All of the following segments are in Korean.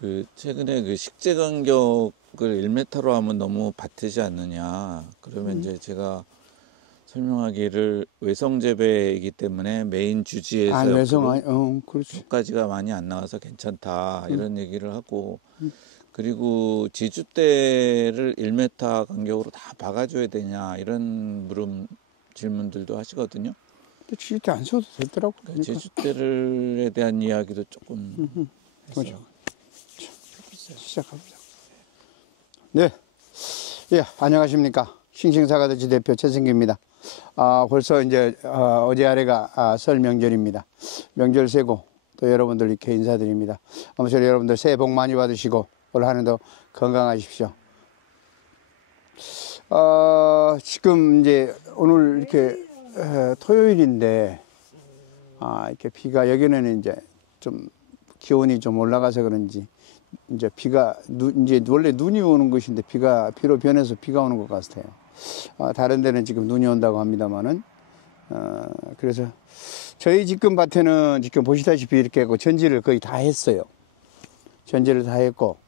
그 최근에 그 식재 간격을 1m로 하면 너무 바트지 않느냐. 그러면 이제 제가 설명하기를 외성 재배이기 때문에 메인 주지에서 외성, 그렇지. 속가지가 많이 안 나와서 괜찮다 이런 얘기를 하고, 그리고 지주대를 1m 간격으로 다 박아줘야 되냐 이런 질문들도 하시거든요. 근데 지주대 안 써도 되더라고. 그러니까 지주대에 대한 이야기도 조금 해서 시작합니다. 네, 예, 안녕하십니까. 싱싱사과대지 대표 최승기입니다. 벌써 이제 어제 아래가 설 명절입니다. 명절 세고 또 여러분들 이렇게 인사드립니다. 아무쪼록 여러분들 새해 복 많이 받으시고 올 한해도 건강하십시오. 지금 이제 오늘 이렇게 토요일인데 이렇게 비가 여기는 이제 좀 기온이 좀 올라가서 그런지 이제 비가 이제 원래 눈이 오는 것인데 비로 변해서 비가 오는 것 같아요. 다른 데는 지금 눈이 온다고 합니다만은 그래서 저희 지금 밭에는 지금 보시다시피 이렇게 하고 전지를 거의 다 했어요. 전지를 다 했고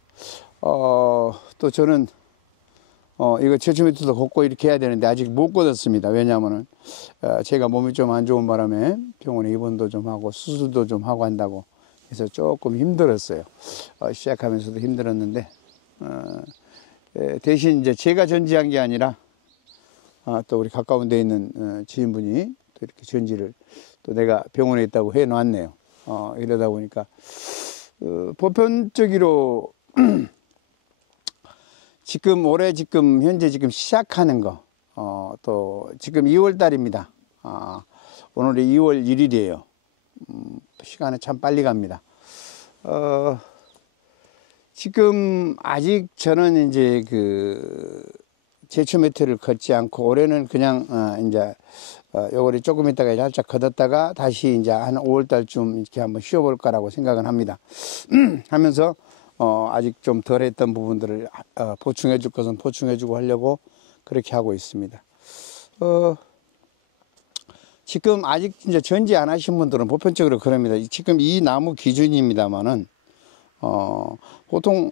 또 저는 이거 제초미터도 걷고 이렇게 해야 되는데 아직 못 걷었습니다. 왜냐하면은 제가 몸이 좀 안 좋은 바람에 병원에 입원도 좀 하고 수술도 좀 하고 한다고 해서 조금 힘들었어요. 시작하면서도 힘들었는데 대신 이제 제가 전지한 게 아니라 또 우리 가까운 데 있는 지인분이 또 이렇게 전지를 또 내가 병원에 있다고 해 놨네요. 이러다 보니까 보편적으로 지금 올해 지금 현재 지금 시작하는 거 또 지금 2월 달입니다. 오늘이 2월 1일이에요. 시간이 참 빨리 갑니다. 지금 아직 저는 이제 그 제초 매트를 걷지 않고 올해는 그냥 이제 요거를 조금 있다가 살짝 걷었다가 다시 이제 한 5월 달쯤 이렇게 한번 쉬어볼까라고 생각은 합니다. 하면서 아직 좀 덜 했던 부분들을 보충해 줄 것은 보충해 주고 하려고 그렇게 하고 있습니다. 지금 아직 이제 전지 안 하신 분들은 보편적으로 그럽니다. 지금 이 나무 기준입니다만은 보통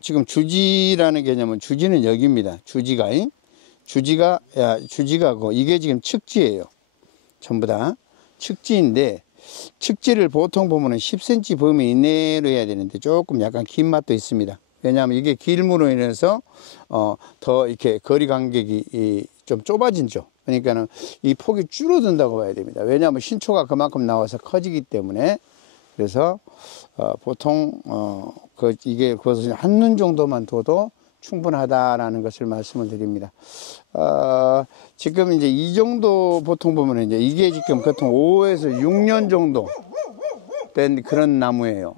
지금 주지라는 개념은 주지는 여기입니다. 주지가 이게 지금 측지예요. 전부 다 측지인데 측지를 보통 보면은 10cm 범위 이내로 해야 되는데 조금 약간 긴 맛도 있습니다. 왜냐하면 이게 길므로 인해서 더 이렇게 거리 간격이 좀 좁아지죠. 그러니까는 이 폭이 줄어든다고 봐야 됩니다. 왜냐하면 신초가 그만큼 나와서 커지기 때문에. 그래서 보통 이게 그것을 한눈 정도만 둬도 충분하다라는 것을 말씀을 드립니다. 지금 이제 이 정도 보통 보면 이제 이게 지금 보통 5에서 6년 정도 된 그런 나무예요.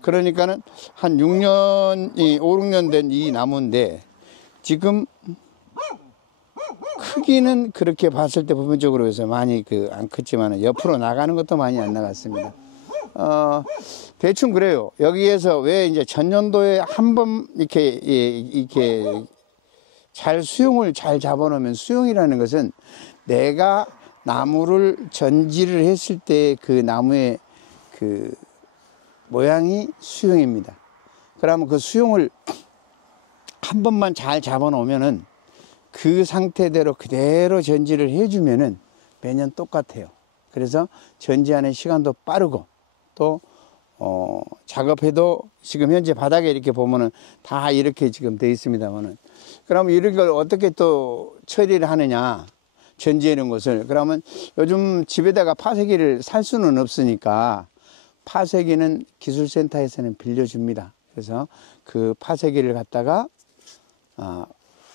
그러니까는 한 6년이 5, 6년 된 이 나무인데 지금 크기는 그렇게 봤을 때 부분적으로 해서 많이 안 컸지만 옆으로 나가는 것도 많이 안 나갔습니다. 대충 그래요. 여기에서 왜 이제 전년도에 한 번 이렇게 수용을 잘 잡아놓으면, 수용이라는 것은 내가 나무를 전지를 했을 때 그 나무의 그 모양이 수용입니다. 그러면 그 수용을 한 번만 잘 잡아놓으면은 그 상태대로 그대로 전지를 해주면은 매년 똑같아요. 그래서 전지하는 시간도 빠르고 또 작업해도 지금 현재 바닥에 이렇게 보면은 다 이렇게 지금 돼 있습니다만은, 그러면 이런 걸 어떻게 또 처리를 하느냐, 전지해 놓은 것을. 그러면 요즘 집에다가 파쇄기를 살 수는 없으니까 파쇄기는 기술센터에서는 빌려줍니다. 그래서 그 파쇄기를 갖다가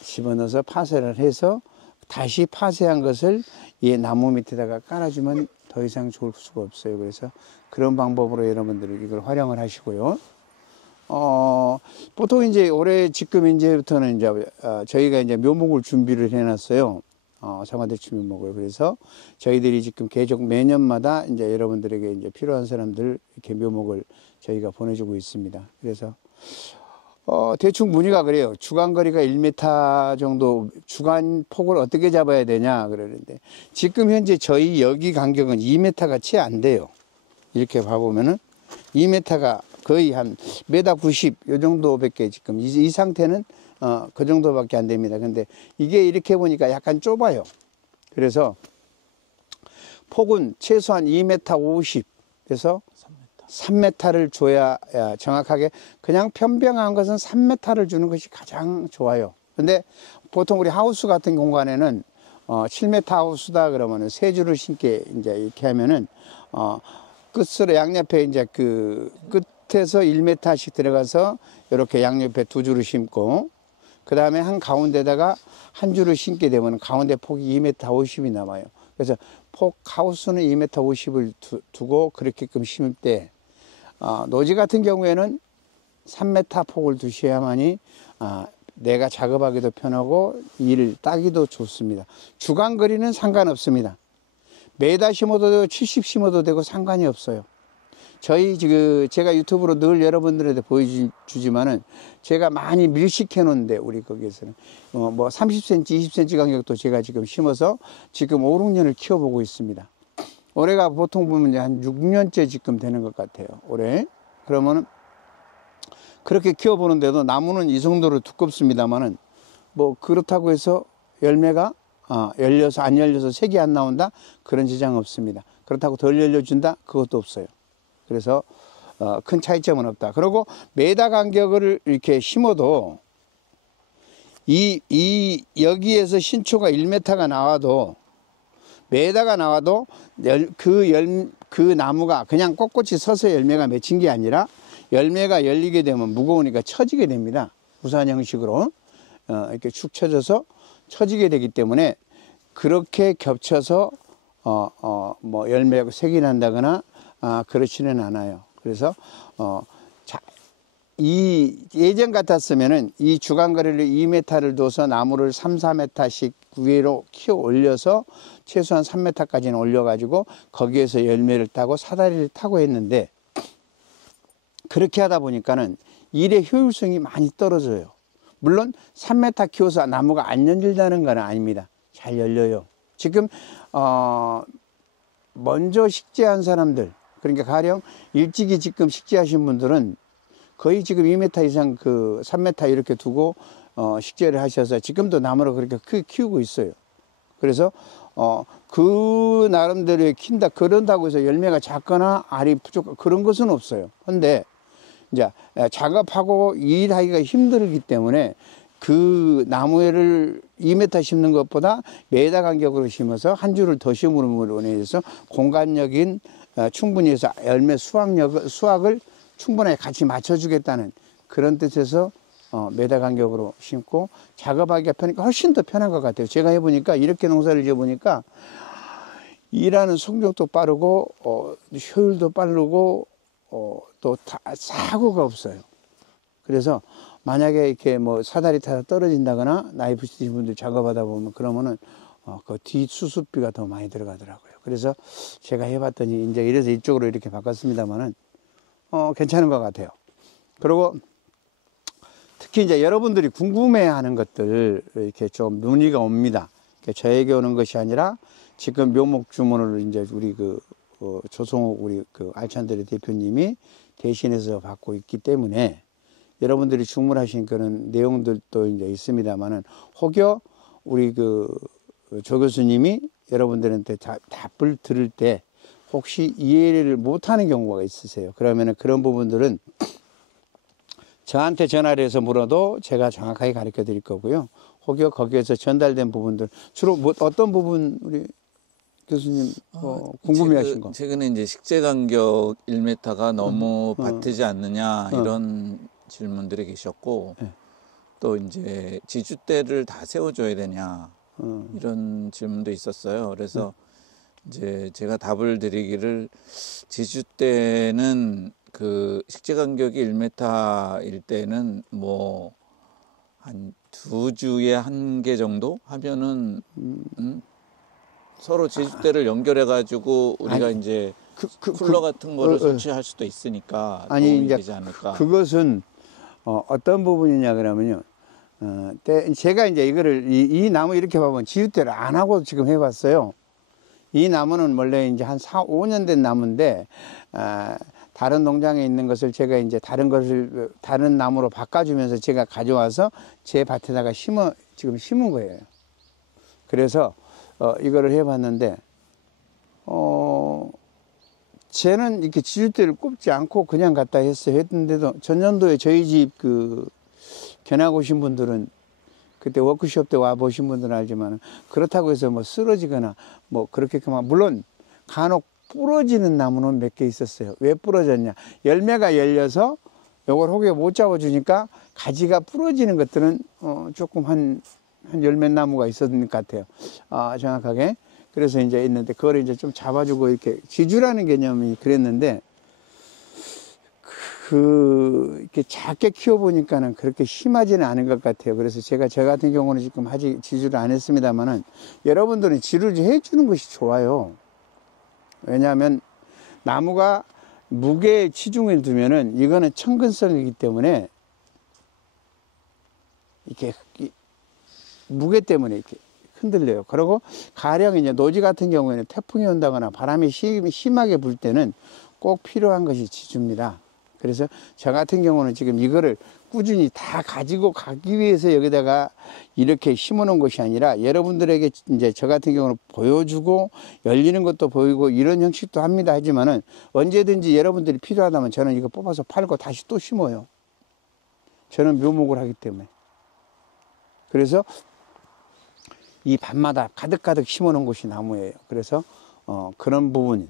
집어넣어서 파쇄를 해서 다시 파쇄한 것을 이 나무 밑에다가 깔아주면 더 이상 좋을 수가 없어요. 그래서 그런 방법으로 여러분들이 이걸 활용을 하시고요. 보통 이제 올해 지금 이제부터는 이제 저희가 이제 묘목을 준비를 해놨어요. 상화대추 묘목을. 그래서 저희들이 지금 계속 매년마다 이제 여러분들에게 이제 필요한 사람들 이렇게 묘목을 저희가 보내주고 있습니다. 그래서 대충 문의가 그래요. 주간거리가 1m 정도, 주간 폭을 어떻게 잡아야 되냐 그러는데, 지금 현재 저희 여기 간격은 2m가 채 안 돼요. 이렇게 봐보면은 2m가 거의 한 메다 90 요 정도밖에 지금 이 상태는 그 정도밖에 안 됩니다. 근데 이게 이렇게 보니까 약간 좁아요. 그래서 폭은 최소한 2m 50에서 3m를 줘야 정확하게, 그냥 편병한 것은 3m를 주는 것이 가장 좋아요. 근데 보통 우리 하우스 같은 공간에는 7m 하우스다 그러면은 세 줄을 신게 이제 이렇게 하면은 끝으로 양옆에 이제 그 끝에서 1m씩 들어가서 이렇게 양옆에 두 줄을 심고, 그 다음에 한 가운데다가 한 줄을 심게 되면 가운데 폭이 2m 50이 남아요. 그래서 폭 하우스는 2m 50을 두고 그렇게끔 심을 때, 노지 같은 경우에는 3m 폭을 두셔야만이 내가 작업하기도 편하고 일 따기도 좋습니다. 주간 거리는 상관없습니다. 메다 심어도 되고 70 심어도 되고 상관이 없어요. 제가 유튜브로 늘 여러분들한테 보여주지만은 제가 많이 밀식해 놓은데, 우리 거기에서는 뭐 30cm, 20cm 간격도 제가 지금 심어서 지금 5, 6년을 키워보고 있습니다. 올해가 보통 보면 한 6년째 지금 되는 것 같아요, 올해. 그러면은 그렇게 키워보는데도 나무는 이 정도로 두껍습니다만은, 뭐 그렇다고 해서 열매가 열려서 안 열려서 색이 안 나온다, 그런 지장 없습니다. 그렇다고 덜 열려준다, 그것도 없어요. 그래서 큰 차이점은 없다. 그리고 메다 간격을 이렇게 심어도 여기에서 신초가 1m가 나와도, 메다가 나와도 그 나무가 그냥 꼿꼿이 서서 열매가 맺힌 게 아니라 열매가 열리게 되면 무거우니까 처지게 됩니다. 우산 형식으로 이렇게 축 처져서 처지게 되기 때문에, 그렇게 겹쳐서 뭐 열매가 색이 난다거나 그렇지는 않아요. 그래서 예전 같았으면은 이 주간거리를 2m를 둬서 나무를 3, 4m씩 위로 키워 올려서 최소한 3m까지는 올려가지고 거기에서 열매를 따고 사다리를 타고 했는데, 그렇게 하다 보니까는 일의 효율성이 많이 떨어져요. 물론 3m 키워서 나무가 안 열린다는 건 아닙니다. 잘 열려요. 지금 먼저 식재한 사람들, 그러니까 가령 일찍이 지금 식재하신 분들은 거의 지금 2m 이상 3m 이렇게 두고 식재를 하셔서 지금도 나무를 그렇게 크게 키우고 있어요. 그래서 그 나름대로 킨다 그런다고 해서 열매가 작거나 알이 부족한 그런 것은 없어요. 근데 이제 작업하고 일하기가 힘들기 때문에 그 나무를 2m 심는 것보다 메다 간격으로 심어서 한 줄을 더 심으므로 인해서 공간적인 충분히 해서 열매 수확을 충분하게 같이 맞춰주겠다는 그런 뜻에서 메다 간격으로 심고 작업하기가 편하니까 훨씬 더 편한 것 같아요. 제가 해보니까 이렇게 농사를 지어보니까 일하는 속력도 빠르고 효율도 빠르고 또 사고가 없어요. 그래서 만약에 이렇게 뭐 사다리 타서 떨어진다거나 나이 드신 분들 작업하다 보면 그러면은 그 뒷수습비가 더 많이 들어가더라고요. 그래서 제가 해봤더니 이제 이래서 이쪽으로 이렇게 바꿨습니다만은 괜찮은 것 같아요. 그리고 특히 이제 여러분들이 궁금해하는 것들 이렇게 좀 문의가 옵니다. 저에게 오는 것이 아니라 지금 묘목 주문을 이제 우리 조성욱 우리 알찬들의 대표님이 대신해서 받고 있기 때문에 여러분들이 주문하신 그런 내용들도 이제 있습니다만은 혹여 우리 조 교수님이 여러분들한테 답을 들을 때 혹시 이해를 못하는 경우가 있으세요. 그러면은 그런 부분들은 저한테 전화를 해서 물어도 제가 정확하게 가르쳐 드릴 거고요. 혹여 거기에서 전달된 부분들 주로 어떤 부분 우리 교수님 궁금해하신 거? 최근에 이제 식재 간격 1m가 너무 바트지 않느냐 이런 질문들이 계셨고 네. 또 이제 지주대를 다 세워줘야 되냐 이런 질문도 있었어요. 그래서 이제 제가 답을 드리기를 지주대는 그 식재 간격이 1m일 때는 뭐 한 2주에 1개 정도 하면은 서로 지주대를 연결해 가지고 우리가 이제 쿨러 같은 거를 설치할 수도 있으니까 도움이 되지 않을까. 그것은 어떤 부분이냐 그러면요. 제가 이제 이거를 이 나무 이렇게 보면 지주대를 안 하고 지금 해봤어요. 이 나무는 원래 이제 한 4, 5년 된 나무인데 다른 농장에 있는 것을 제가 이제 다른 나무로 바꿔주면서 제가 가져와서 제 밭에다가 지금 심은 거예요. 그래서 이거를 해봤는데 쟤는 이렇게 지주대를 꼽지 않고 그냥 갖다 했는데도 전년도에 저희 집 견학 오신 분들은 그때 워크숍 때 와 보신 분들은 알지만 그렇다고 해서 뭐 쓰러지거나 뭐 그렇게 그만 물론 간혹 부러지는 나무는 몇 개 있었어요. 왜 부러졌냐? 열매가 열려서 요걸 혹에 못 잡아주니까 가지가 부러지는 것들은 조금 한 열몇 나무가 있었던 것 같아요. 정확하게. 그래서 이제 있는데 그걸 이제 좀 잡아주고 이렇게 지주라는 개념이 그랬는데 이렇게 작게 키워보니까는 그렇게 심하지는 않은 것 같아요. 그래서 저 같은 경우는 지금 아직 지주를 안 했습니다만은 여러분들은 지주를 해주는 것이 좋아요. 왜냐하면 나무가 무게 치중을 두면은 이거는 천근성이기 때문에 이렇게 무게 때문에 이렇게 흔들려요. 그리고 가령 이제 노지 같은 경우에는 태풍이 온다거나 바람이 심하게 불 때는 꼭 필요한 것이 지주입니다. 그래서 저 같은 경우는 지금 이거를 꾸준히 다 가지고 가기 위해서 여기다가 이렇게 심어 놓은 것이 아니라 여러분들에게 이제 저 같은 경우는 보여주고 열리는 것도 보이고 이런 형식도 합니다. 하지만은 언제든지 여러분들이 필요하다면 저는 이거 뽑아서 팔고 다시 또 심어요. 저는 묘목을 하기 때문에. 그래서 이 밭마다 가득가득 심어 놓은 것이 나무예요. 그래서 그런 부분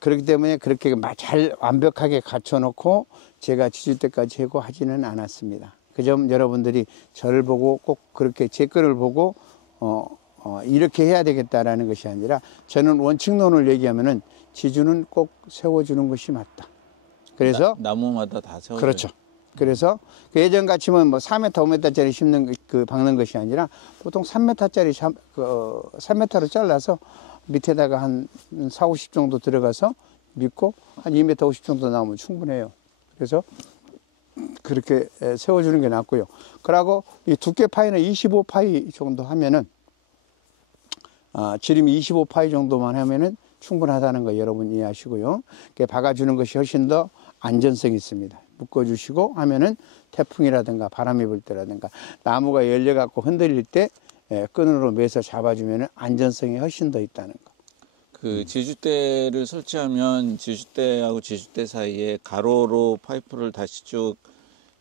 그렇기 때문에 그렇게 잘 완벽하게 갖춰놓고 제가 지질 때까지 해고 하지는 않았습니다. 그 점 여러분들이 저를 보고 꼭 그렇게 제 거를 보고 이렇게 해야 되겠다라는 것이 아니라 저는 원칙론을 얘기하면은 지주는 꼭 세워주는 것이 맞다. 그래서 나무마다 다 세워줘요. 그렇죠. 그래서 예전 같이면 뭐 4m, 5m짜리 박는 것이 아니라 보통 3m짜리 3m로 잘라서 밑에다가 한 4, 50 정도 들어가서 믿고 한 2m 50 정도 나오면 충분해요. 그래서 그렇게 세워주는 게 낫고요. 그리고 이 두께 파이는 25파이 정도 하면은 지름이 25파이 정도만 하면은 충분하다는 거 여러분 이해하시고요. 이렇게 박아주는 것이 훨씬 더 안전성이 있습니다. 묶어주시고 하면은 태풍이라든가 바람이 불 때라든가 나무가 열려갖고 흔들릴 때 끈으로 매서 잡아주면 안전성이 훨씬 더 있다는 거. 그 지주대를 설치하면 지주대하고 지주대 사이에 가로로 파이프를 다시 쭉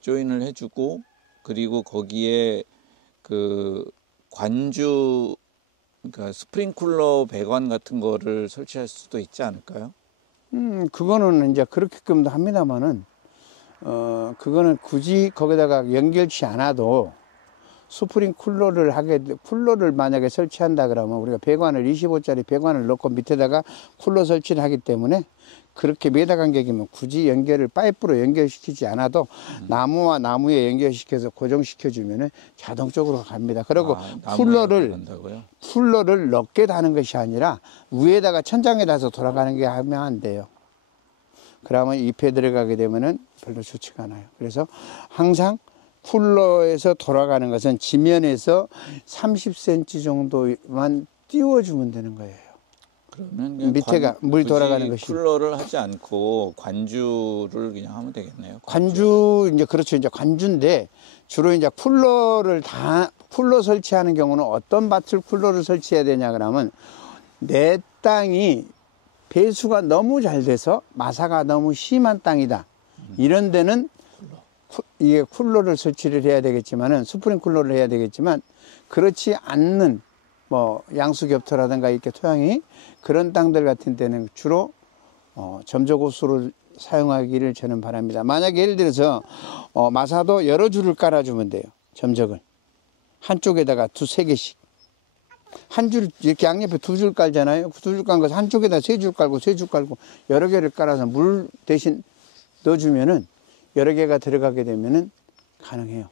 조인을 해주고 그리고 거기에 그 관주 그러니까 스프링쿨러 배관 같은 거를 설치할 수도 있지 않을까요? 그거는 이제 그렇게끔도 합니다만은 그거는 굳이 거기다가 연결치 않아도 스프링 쿨러를 만약에 설치한다 그러면 우리가 배관을 25짜리 배관을 넣고 밑에다가 쿨러 설치를 하기 때문에 그렇게 메다 간격이면 굳이 파이프로 연결시키지 않아도 나무와 나무에 연결시켜서 고정시켜 주면은 자동적으로 갑니다. 그리고 쿨러를 넓게 다는 것이 아니라 위에다가 천장에 닿아서 돌아가는 게 하면 안 돼요. 그러면 잎에 들어가게 되면은 별로 좋지가 않아요. 그래서 항상 쿨러에서 돌아가는 것은 지면에서 30cm 정도만 띄워주면 되는 거예요. 그러면 밑에가 물 돌아가는 것이 쿨러를 하지 않고 관주를 그냥 하면 되겠네요. 관주 이제 그렇죠. 이제 관주인데 주로 이제 쿨러 설치하는 경우는 어떤 밭을 쿨러를 설치해야 되냐 그러면 내 땅이 배수가 너무 잘 돼서 마사가 너무 심한 땅이다. 이런 데는 이게 쿨러를 설치를 해야 되겠지만은 스프링 쿨러를 해야 되겠지만 그렇지 않는 뭐 양수겹토라든가 이렇게 토양이 그런 땅들 같은 데는 주로 점적호수를 사용하기를 저는 바랍니다. 만약에 예를 들어서 마사도 여러 줄을 깔아주면 돼요. 점적을 한쪽에다가 두세 개씩 한 줄 이렇게 양옆에 두 줄 깔잖아요. 두 줄 깔은 거 한쪽에다 세 줄 깔고 세 줄 깔고 여러 개를 깔아서 물 대신 넣어주면은 여러 개가 들어가게 되면은 가능해요.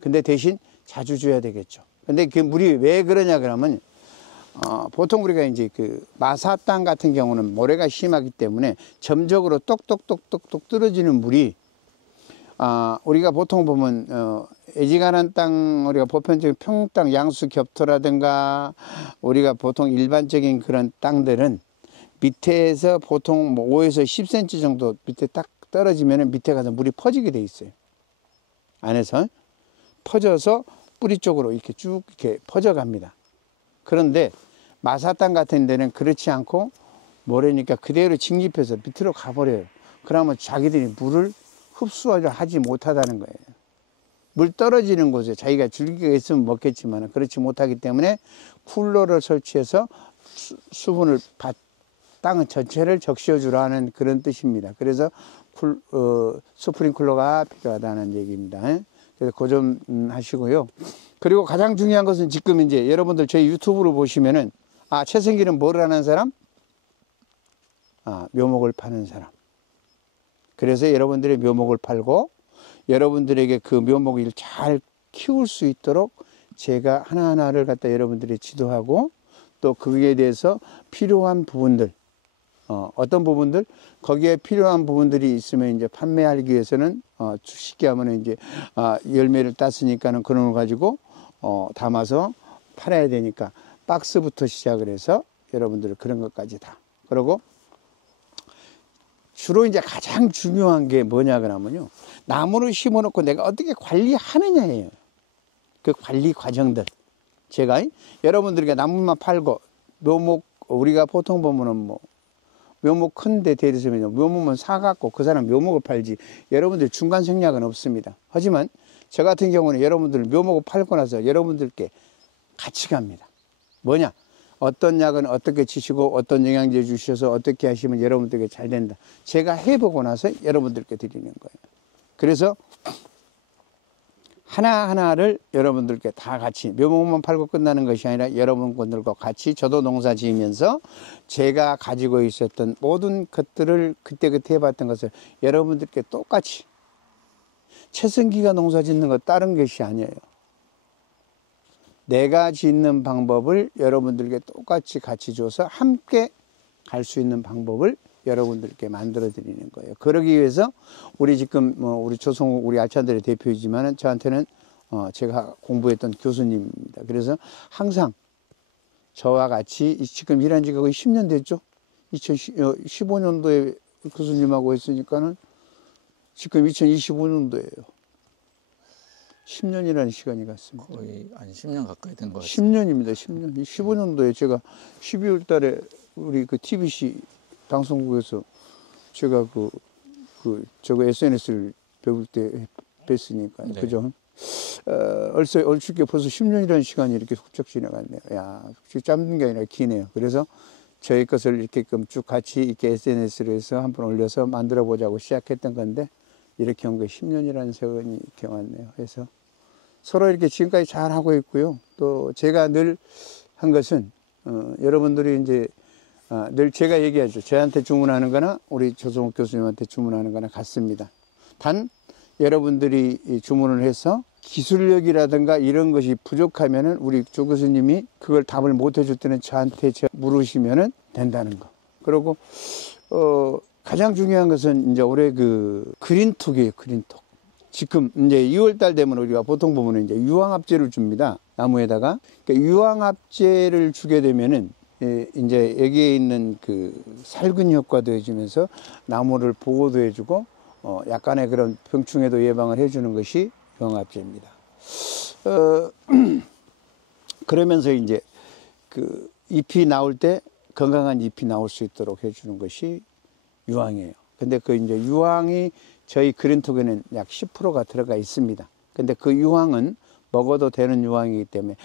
근데 대신 자주 줘야 되겠죠. 근데 그 물이 왜 그러냐 그러면 보통 우리가 이제 그 마사 땅 같은 경우는 모래가 심하기 때문에 점적으로 똑똑똑똑똑 떨어지는 물이 우리가 보통 보면 애지간한 땅 우리가 보편적인 평땅 양수 겹토라든가 우리가 보통 일반적인 그런 땅들은 밑에서 보통 뭐 5에서 10cm 정도 밑에 딱 떨어지면 밑에 가서 물이 퍼지게 돼 있어요. 안에서 퍼져서 뿌리 쪽으로 이렇게 쭉 이렇게 퍼져갑니다. 그런데 마사땅 같은 데는 그렇지 않고 모래니까 그대로 직립해서 밑으로 가버려요. 그러면 자기들이 물을 흡수하지 못하다는 거예요. 물 떨어지는 곳에 자기가 줄기가 있으면 먹겠지만 그렇지 못하기 때문에 쿨러를 설치해서 수분을 땅 전체를 적셔 주라는 그런 뜻입니다. 그래서 스프링클러가 필요하다는 얘기입니다. 그래서 그 점 하시고요. 그리고 가장 중요한 것은 지금 이제 여러분들 저희 유튜브를 보시면은 최승기는 뭘 하는 사람? 묘목을 파는 사람. 그래서 여러분들의 묘목을 팔고 여러분들에게 그 묘목을 잘 키울 수 있도록 제가 하나하나를 갖다 여러분들이 지도하고 또 거기에 대해서 필요한 부분들, 어떤 부분들, 거기에 필요한 부분들이 있으면 이제 판매하기 위해서는 쉽게 하면 이제 열매를 땄으니까는 그런 걸 가지고 담아서 팔아야 되니까 박스부터 시작을 해서 여러분들 그런 것까지 다. 그리고 주로 이제 가장 중요한 게 뭐냐 그러면요. 나무를 심어 놓고 내가 어떻게 관리하느냐예요. 그 관리 과정들. 제가 여러분들에게 나무만 팔고 묘목 우리가 보통 보면은 뭐 묘목 큰데 대리점이면 묘목만 사갖고 그 사람 묘목을 팔지 여러분들 중간 생략은 없습니다. 하지만 저 같은 경우는 여러분들 묘목을 팔고 나서 여러분들께 같이 갑니다. 뭐냐? 어떤 약은 어떻게 치시고 어떤 영양제 주셔서 어떻게 하시면 여러분들에게 잘 된다. 제가 해보고 나서 여러분들께 드리는 거예요. 그래서 하나하나를 여러분들께 다 같이 묘목만 팔고 끝나는 것이 아니라 여러분들과 같이 저도 농사 지으면서 제가 가지고 있었던 모든 것들을 그때그때 해봤던 것을 여러분들께 똑같이 최승기가 농사 짓는 것 다른 것이 아니에요. 내가 짓는 방법을 여러분들께 똑같이 같이 줘서 함께 갈 수 있는 방법을 여러분들께 만들어 드리는 거예요. 그러기 위해서 우리 지금 우리 조성욱 우리 알찬들의 대표이지만은 저한테는 제가 공부했던 교수님입니다. 그래서 항상 저와 같이 지금 일한 지가 거의 10년 됐죠. 2015년도에 교수님하고 했으니까는 지금 2025년도예요. 10년이라는 시간이 갔습니다. 거의 한 10년 가까이 된 것 같습니다. 10년입니다. 10년. 15년도에 제가 12월 달에 우리 그 TBC 방송국에서 제가 저거 SNS를 배울 때 뵀으니까. 네. 그죠? 얼추게 벌써 10년이라는 시간이 이렇게 훌쩍 지나갔네요. 야, 짧은 게 아니라 기네요. 그래서 저희 것을 이렇게끔 쭉 같이 이렇게 SNS로 해서 한번 올려서 만들어 보자고 시작했던 건데 이렇게 온 게 10년이라는 세월이 이렇게 왔네요. 그래서 서로 이렇게 지금까지 잘 하고 있고요. 또 제가 늘 한 것은 여러분들이 이제 늘 제가 얘기하죠. 저한테 주문하는 거나 우리 조성욱 교수님한테 주문하는 거나 같습니다. 단 여러분들이 주문을 해서 기술력이라든가 이런 것이 부족하면은 우리 조 교수님이 그걸 답을 못 해줄 때는 저한테 물으시면은 된다는 거. 그리고 가장 중요한 것은 이제 올해 그 그린톡이에요. 그린톡. 지금 이제 2월달 되면 우리가 보통 보면 이제 유황합제를 줍니다. 나무에다가. 그러니까 유황합제를 주게 되면은 이제 여기에 있는 그 살균 효과도 해주면서 나무를 보호도 해주고 약간의 그런 병충해도 예방을 해주는 것이 유황합제입니다. 그러면서 이제 그 잎이 나올 때 건강한 잎이 나올 수 있도록 해주는 것이 유황이에요. 근데 그 이제 유황이 저희 그린톡에는 약 10%가 들어가 있습니다. 근데 그 유황은 먹어도 되는 유황이기 때문에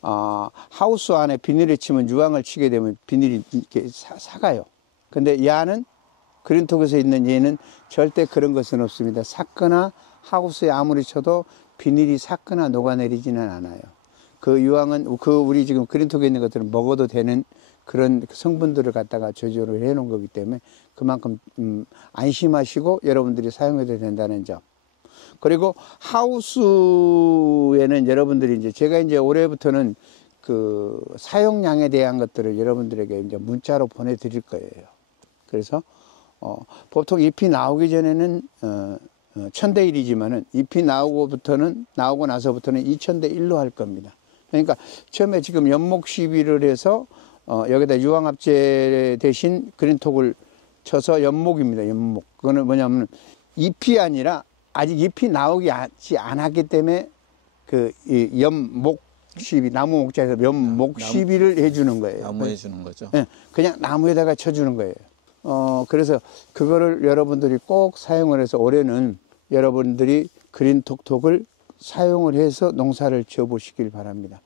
하우스 안에 비닐에 치면 유황을 치게 되면 비닐이 이렇게 삭아요. 근데 이 안은 그린톡에서 있는 얘는 절대 그런 것은 없습니다. 삭거나 하우스에 아무리 쳐도 비닐이 삭거나 녹아내리지는 않아요. 그 유황은 우리 지금 그린톡에 있는 것들은 먹어도 되는 그런 성분들을 갖다가 조절을 해 놓은 거기 때문에 그만큼 안심하시고 여러분들이 사용해도 된다는 점. 그리고 하우스에는 여러분들이 이제 제가 이제 올해부터는 그 사용량에 대한 것들을 여러분들에게 이제 문자로 보내드릴 거예요. 그래서 보통 잎이 나오기 전에는 1000대 1이지만은 잎이 나오고 나서부터는 2000대 1로 할 겁니다. 그러니까 처음에 지금 연목 시비를 해서 여기다 유황합제 대신 그린톡을 쳐서 연목입니다. 연목. 그거는 뭐냐면 잎이 아니라 아직 잎이 나오지 않았기 때문에 이 연목시비, 나무 목자에서 연목시비를 해주는 거예요. 나무 해주는 거죠. 네, 그냥 나무에다가 쳐주는 거예요. 그래서 그거를 여러분들이 꼭 사용을 해서 올해는 여러분들이 그린톡톡을 사용을 해서 농사를 지어 보시길 바랍니다.